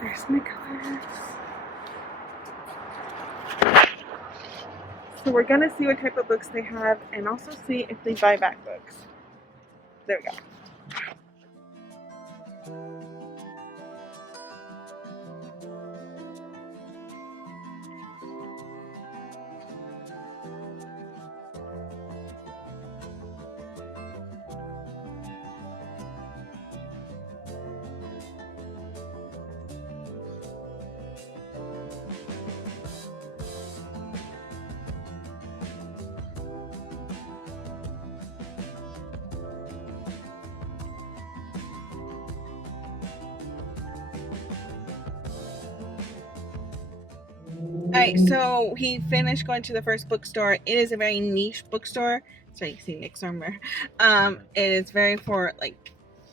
There's my colors. So we're gonna see what type of books they have and also see if they buy back books. There we go. Alright, so he finished going to the first bookstore. It is a very niche bookstore. Sorry, you see Nick somewhere. It is very for like,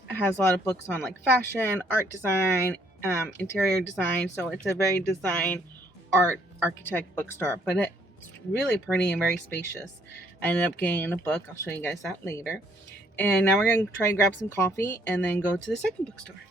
has a lot of books on like fashion, art design, interior design. So it's a very design, art, architect bookstore. But it's really pretty and very spacious. I ended up getting a book. I'll show you guys that later. And now we're going to try and grab some coffee and then go to the second bookstore.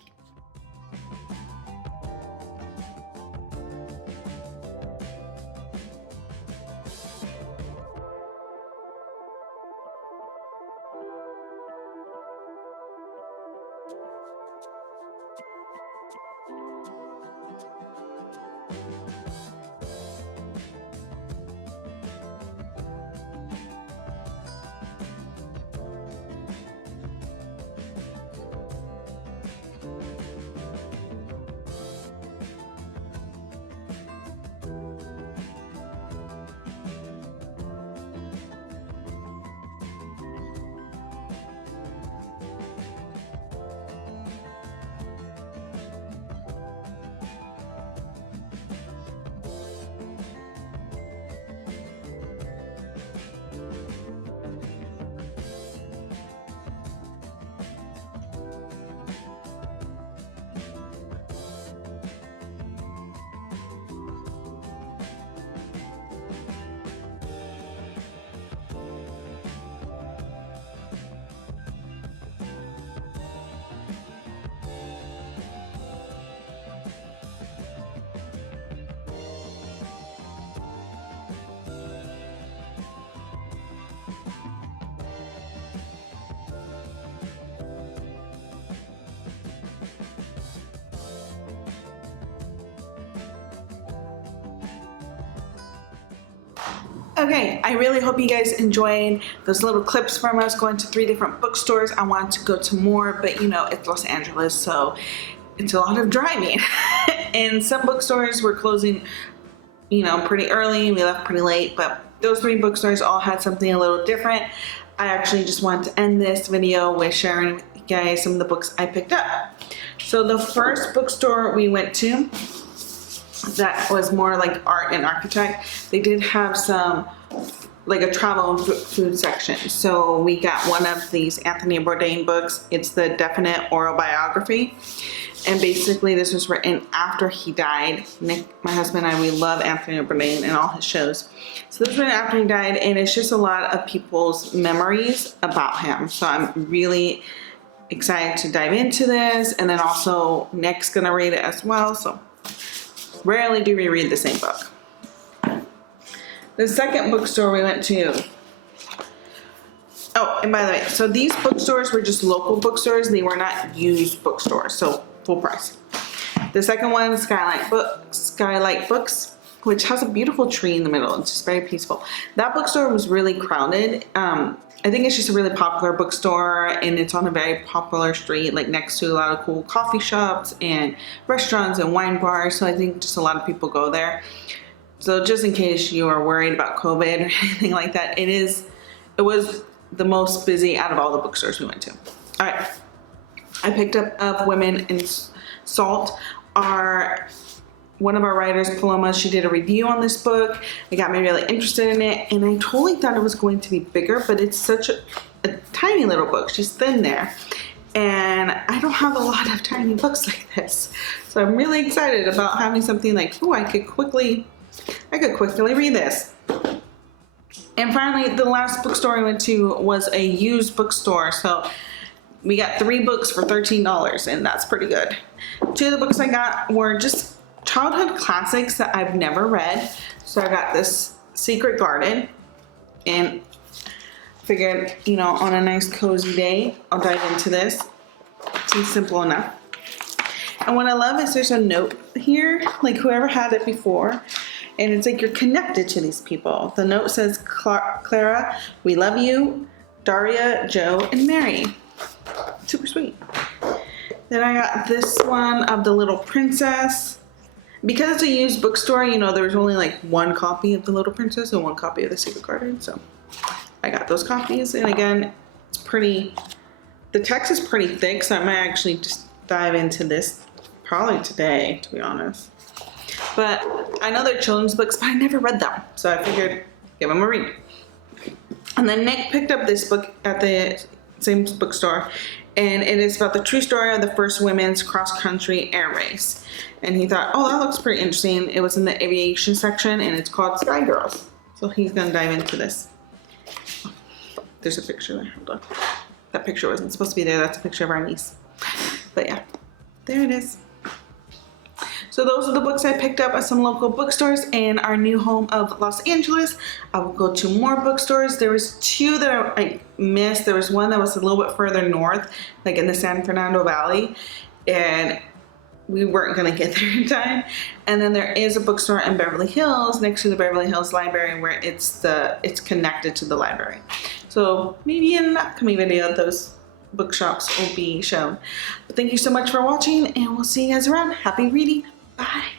Okay, I really hope you guys enjoyed those little clips from us going to 3 different bookstores. I want to go to more, but you know, it's Los Angeles, so it's a lot of driving. And some bookstores were closing, you know, pretty early. We left pretty late, but those 3 bookstores all had something a little different. I actually just wanted to end this video with sharing with you guys some of the books I picked up. So the first bookstore we went to, that was more like art and architect, they did have some like a travel and food section. So we got one of these Anthony Bourdain books. It's the Definite Oral Biography, and basically this was written after he died. Nick, my husband, and I, we love Anthony Bourdain and all his shows. So this was written after he died, and it's just a lot of people's memories about him. So I'm really excited to dive into this, and then also Nick's gonna read it as well. So rarely do we read the same book. The second bookstore we went to, oh, and by the way, so these bookstores were just local bookstores. They were not used bookstores, so full price. The second one, Skylight Books, which has a beautiful tree in the middle. It's just very peaceful. That bookstore was really crowded. I think it's just a really popular bookstore, and it's on a very popular street, like next to a lot of cool coffee shops and restaurants and wine bars. So I think just a lot of people go there. So just in case you are worried about COVID or anything like that, it was the most busy out of all the bookstores we went to. All right, I picked up Of Women in Salt. One of our writers, Paloma, she did a review on this book. It got me really interested in it, and I totally thought it was going to be bigger, but it's such a tiny little book. She's thin there, and I don't have a lot of tiny books like this. So I'm really excited about having something like, oh, I could quickly read this. And finally, the last bookstore I went to was a used bookstore. So we got 3 books for $13, and that's pretty good. 2 of the books I got were just childhood classics that I've never read. So I got this Secret Garden, and figured, you know, on a nice cozy day, I'll dive into this. Seems simple enough. And what I love is there's a note here, like whoever had it before, and it's like you're connected to these people. The note says, Clara, we love you, Daria, Joe, and Mary. Super sweet. Then I got this one of The Little Princess. Because it's a used bookstore, you know, there was only like 1 copy of The Little Princess and 1 copy of The Secret Garden, so I got those copies. And again, it's pretty, the text is pretty thick, so I might actually just dive into this probably today, to be honest. But I know they're children's books, but I never read them, so I figured give them a read. And then Nick picked up this book at the same bookstore, and it is about the true story of the first women's cross-country air race. And he thought, oh, that looks pretty interesting. It was in the aviation section, and it's called Sky Girls. So he's gonna dive into this. Oh, there's a picture there, hold on. That picture wasn't supposed to be there. That's a picture of our niece. But yeah, there it is. So those are the books I picked up at some local bookstores in our new home of Los Angeles. I will go to more bookstores. There was 2 that I missed. There was one that was a little bit further north, like in the San Fernando Valley, and we weren't gonna get there in time. And then there is a bookstore in Beverly Hills, next to the Beverly Hills Library, where it's connected to the library. So maybe in an upcoming video, those bookshops will be shown. But thank you so much for watching, and we'll see you guys around. Happy reading. Bye.